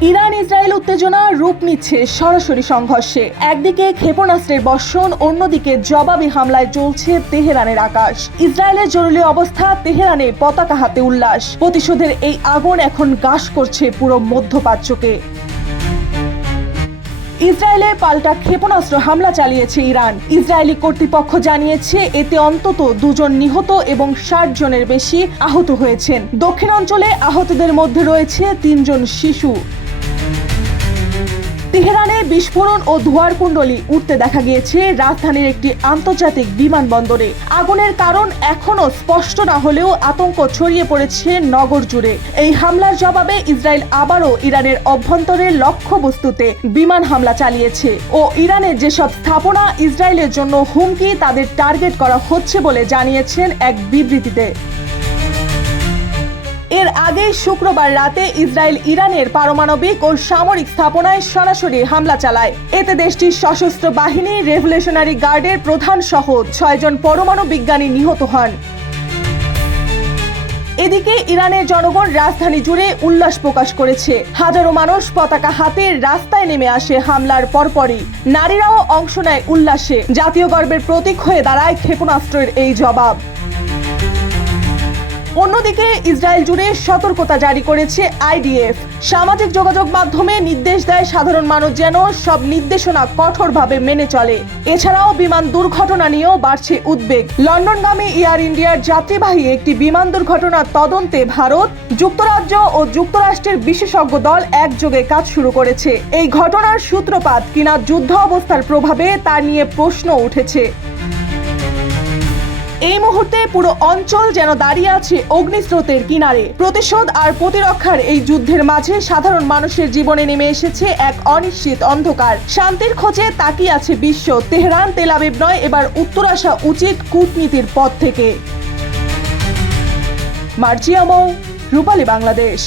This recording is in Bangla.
ইরান ইসরায়েল উত্তেজনা রূপ নিচ্ছে সরাসরি সংঘর্ষে। একদিকে ক্ষেপণাস্ত্রের বর্ষণ, অন্যদিকে জবাবি হামলায় জ্বলছে তেহরানের আকাশ। ইসরায়েলের জরুরি অবস্থা, তেহরানে পতাকা হাতে উল্লাস। প্রতিশোধের এই আগুন এখন গ্রাস করছে পুরো মধ্যপ্রাচ্যকে। ইসরায়েলে পাল্টা ক্ষেপণাস্ত্র হামলা চালিয়েছে ইরান। ইসরায়েলি কর্তৃপক্ষ জানিয়েছে এতে অন্তত 2 জন নিহত এবং 60 জনের বেশি আহত হয়েছেন। দক্ষিণ অঞ্চলে আহতদের মধ্যে রয়েছে 3 জন শিশু। তেহরানে বিস্ফোরণ ও ধোঁয়ার কুণ্ডলী উঠতে দেখা গিয়েছে রাজধানীর একটি আন্তর্জাতিক বিমানবন্দরে। আগুনের কারণ এখনো স্পষ্ট না হলেও আতঙ্ক ছড়িয়ে পড়েছে নগর জুড়ে। এই হামলার জবাবে ইসরায়েল আবারও ইরানের অভ্যন্তরের লক্ষ্যবস্তুতে বিমান হামলা চালিয়েছে ও ইরানের যেসব স্থাপনা ইসরায়েলের জন্য হুমকি তাদের টার্গেট করা হচ্ছে বলে জানিয়েছেন এক বিবৃতিতে। এর আগে শুক্রবার রাতে ইসরায়েল ইরানের পারমাণবিক ও সামরিক স্থাপনায় সরাসরি হামলা চালায়। এতে দেশটির সশস্ত্র বাহিনী, রেভলিউশনারি গার্ডের প্রধান সহ 6 জন পরমাণু বিজ্ঞানী নিহত হন। এদিকে ইরানের জনগণ রাজধানী জুড়ে উল্লাস প্রকাশ করেছে। হাজারো মানুষ পতাকা হাতে রাস্তায় নেমে আসে হামলার পরপরই। নারীরাও অংশ নেয় উল্লাসে। জাতীয় গর্বের প্রতীক হয়ে দাঁড়ায় ক্ষেপণাস্ত্রের এই জবাব। অন্যদিকে ইসরায়েল জুড়ে সতর্কতা জারি করেছে আইডিএফ। সামাজিক যোগাযোগ মাধ্যমে নির্দেশ দেয় সাধারণ মানুষ যেন সব নির্দেশনা কঠোরভাবে মেনে চলে। এছাড়াও বিমান দুর্ঘটনা নিয়েও বাড়ছে উদ্বেগ। লন্ডনগামী এয়ার ইন্ডিয়ার যাত্রীবাহী একটি বিমান দুর্ঘটনার তদন্তে ভারত, যুক্তরাজ্য ও যুক্তরাষ্ট্রের বিশেষজ্ঞ দল একযোগে কাজ শুরু করেছে। এই ঘটনার সূত্রপাত কিনা যুদ্ধ অবস্থার প্রভাবে তা নিয়ে প্রশ্ন উঠেছে। এই মুহূর্তে পুরো অঞ্চল যেন দাঁড়িয়ে আছে অগ্নিস্রোতের কিনারে। প্রতিশোধ আর প্রতিরক্ষার এই যুদ্ধের মাঝে সাধারণ মানুষের জীবনে নেমে এসেছে এক অনিশ্চিত অন্ধকার। শান্তির খোঁজে তাকিয়ে আছে বিশ্ব। তেহরান, তেল আবিব নয়, এবার উত্তর আসা উচিত কূটনীতির পথ থেকে। মার্জিয়া মৌ, রূপালী বাংলাদেশ।